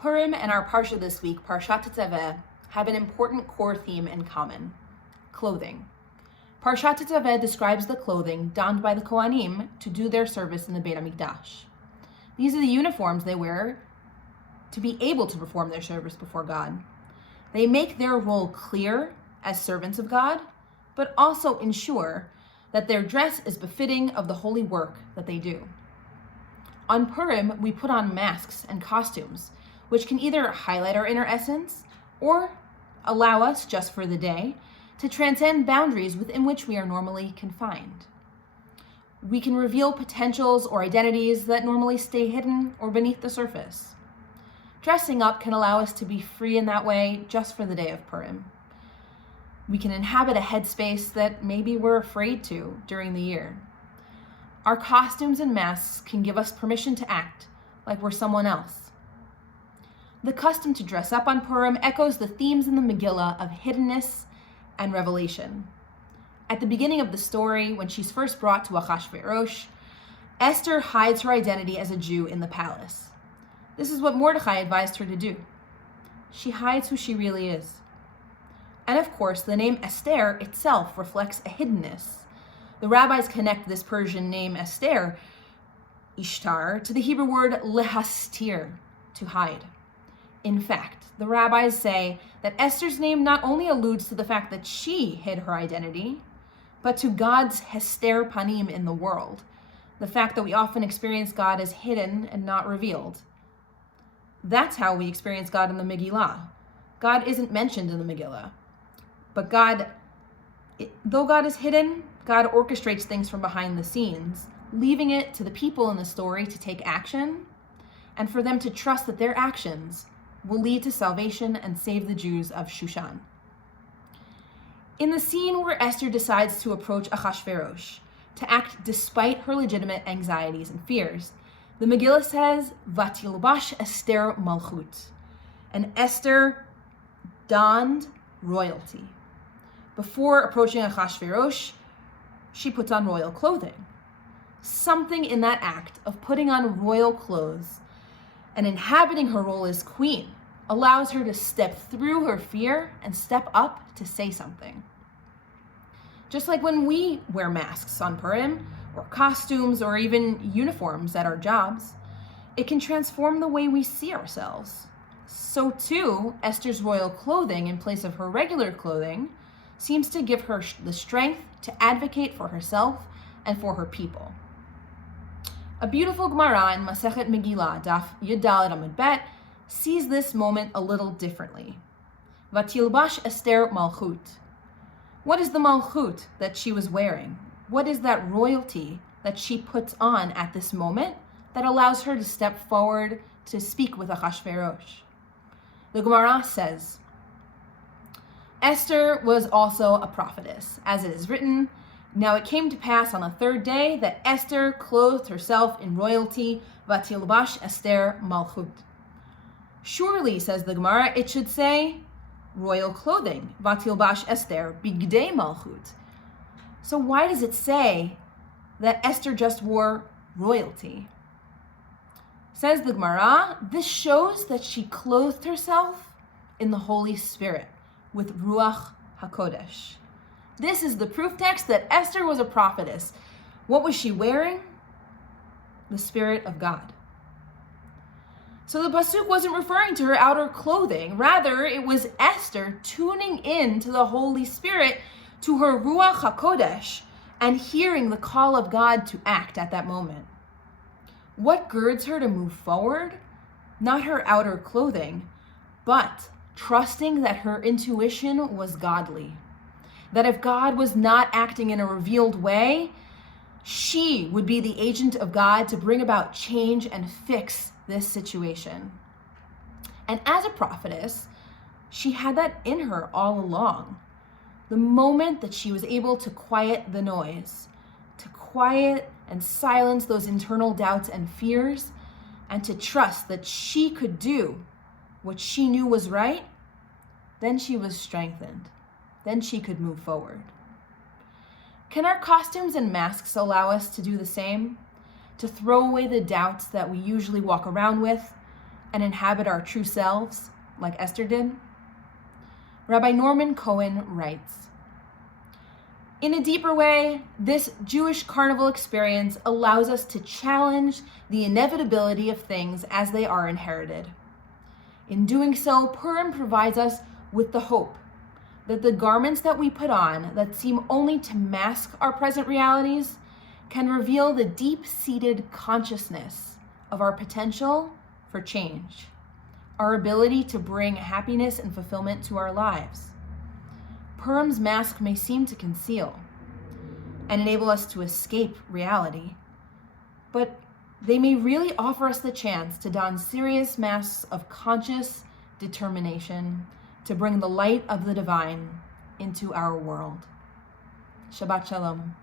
Purim and our Parsha this week, Parshat Tetzaveh, have an important core theme in common: clothing. Parshat Tetzaveh describes the clothing donned by the Kohanim to do their service in the Beit HaMikdash. These are the uniforms they wear to be able to perform their service before God. They make their role clear as servants of God, but also ensure that their dress is befitting of the holy work that they do. On Purim, we put on masks and costumes, which can either highlight our inner essence or allow us, just for the day, to transcend boundaries within which we are normally confined. We can reveal potentials or identities that normally stay hidden or beneath the surface. Dressing up can allow us to be free in that way just for the day of Purim. We can inhabit a headspace that maybe we're afraid to during the year. Our costumes and masks can give us permission to act like we're someone else. The custom to dress up on Purim echoes the themes in the Megillah of hiddenness and revelation. At the beginning of the story, when she's first brought to Achashverosh, Esther hides her identity as a Jew in the palace. This is what Mordechai advised her to do. She hides who she really is. And of course, the name Esther itself reflects a hiddenness. The rabbis connect this Persian name Esther, Ishtar, to the Hebrew word lehastir, to hide. In fact, the rabbis say that Esther's name not only alludes to the fact that she hid her identity, but to God's hester panim in the world, the fact that we often experience God as hidden and not revealed. That's how we experience God in the Megillah. God isn't mentioned in the Megillah, but though God is hidden, God orchestrates things from behind the scenes, leaving it to the people in the story to take action and for them to trust that their actions will lead to salvation and save the Jews of Shushan. In the scene where Esther decides to approach Achashverosh, to act despite her legitimate anxieties and fears, the Megillah says, Vatilbash Esther Malchut, and Esther donned royalty. Before approaching Achashverosh, she puts on royal clothing. Something in that act of putting on royal clothes and inhabiting her role as queen allows her to step through her fear and step up to say something. Just like when we wear masks on Purim, or costumes, or even uniforms at our jobs, it can transform the way we see ourselves. So too, Esther's royal clothing in place of her regular clothing seems to give her the strength to advocate for herself and for her people. A beautiful Gemara in Masechet Megillah, Daf Yud Daled Amud Bet, sees this moment a little differently. Vatilbash Esther Malchut. What is the Malchut that she was wearing? What is that royalty that she puts on at this moment that allows her to step forward to speak with Achashverosh? The Gemara says, Esther was also a prophetess, as it is written, now it came to pass on the third day that Esther clothed herself in royalty, Vatilbash Esther Malchut. Surely, says the Gemara, it should say royal clothing, Vatilbash Esther Bigdei Malchut. So why does it say that Esther just wore royalty? Says the Gemara, this shows that she clothed herself in the Holy Spirit with Ruach HaKodesh. This is the proof text that Esther was a prophetess. What was she wearing? The Spirit of God. So the pasuk wasn't referring to her outer clothing. Rather, it was Esther tuning in to the Holy Spirit, to her Ruach HaKodesh, and hearing the call of God to act at that moment. What girds her to move forward? Not her outer clothing, but trusting that her intuition was godly. That if God was not acting in a revealed way, she would be the agent of God to bring about change and fix this situation. And as a prophetess, she had that in her all along. The moment that she was able to quiet the noise, to quiet and silence those internal doubts and fears, and to trust that she could do what she knew was right, then she was strengthened. Then she could move forward. Can our costumes and masks allow us to do the same? To throw away the doubts that we usually walk around with and inhabit our true selves, like Esther did? Rabbi Norman Cohen writes, in a deeper way, this Jewish carnival experience allows us to challenge the inevitability of things as they are inherited. In doing so, Purim provides us with the hope that the garments that we put on that seem only to mask our present realities can reveal the deep-seated consciousness of our potential for change, our ability to bring happiness and fulfillment to our lives. Purim's mask may seem to conceal and enable us to escape reality, but they may really offer us the chance to don serious masks of conscious determination to bring the light of the divine into our world. Shabbat Shalom.